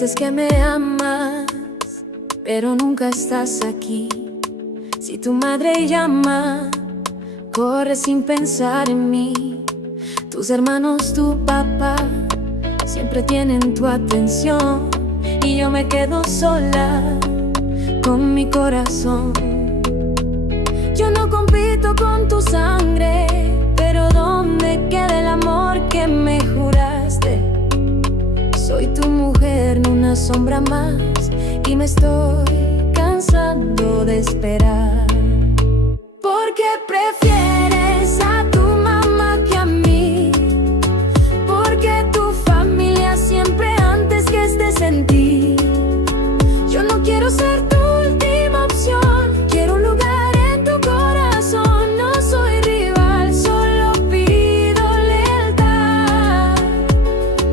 Dices que me amas, pero nunca estás aquí. Si tu madre llama, corre sin pensar en mí. Tus hermanos, tu papá, siempre tienen tu atención, y yo me quedo sola con mi corazón. Yo no compito con tu sangre, pero ¿dónde queda el amor que me juraste? Soy tu mujer, no una sombra más, y me estoy cansando de esperar. ¿Por qué prefieres a tu mamá que a mí? Porque tu familia siempre antes que estés en ti. Yo no quiero ser tu última opción, quiero un lugar en tu corazón. No soy rival, solo pido lealtad,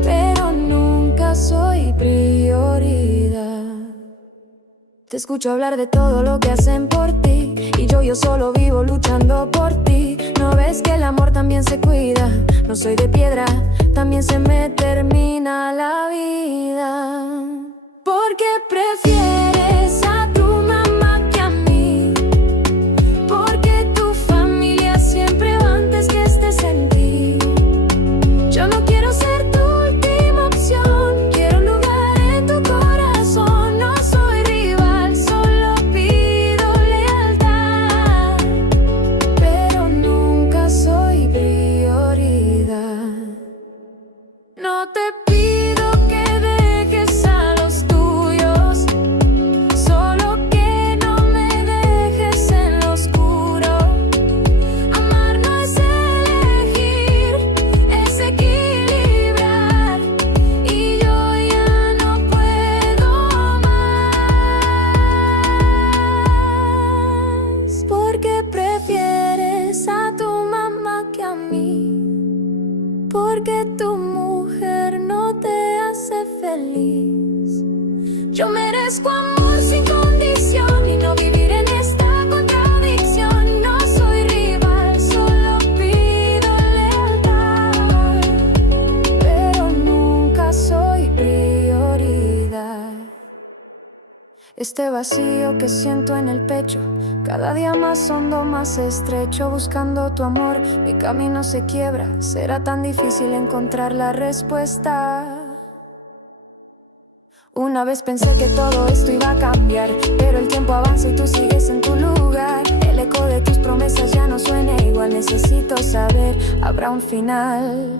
pero nunca soy prioridad. Te escucho hablar de todo lo que hacen por ti, y yo solo vivo luchando por ti. ¿No ves que el amor también se cuida? No soy de piedra, también se me termina la vida. ¿Por qué prefieres a tu mamá que a mí? Porque tu familia siempre va antes que estés en ti. Yo no quiero ser tu última opción, quiero un lugar en tu corazón. No soy rival, solo pido lealtad, pero nunca soy prioridad. No te pido que dejes a los tuyos, solo que no me dejes en lo oscuro. Amar no es elegir, es equilibrar, y yo ya no puedo más. ¿Por qué prefieres a tu mamá que a mí? Porque tu mujer no te hace feliz. Yo merezco amor sin condición y no vivir en esta contradicción. No soy rival, solo pido lealtad, pero nunca soy prioridad. Este vacío que siento en el pecho, cada día más hondo, más estrecho, buscando tu amor, mi camino se quiebra. Será tan difícil encontrar la respuesta. Una vez pensé que todo esto iba a cambiar, pero el tiempo avanza y tú sigues en tu lugar. El eco de tus promesas ya no suena igual. Necesito saber, ¿habrá un final?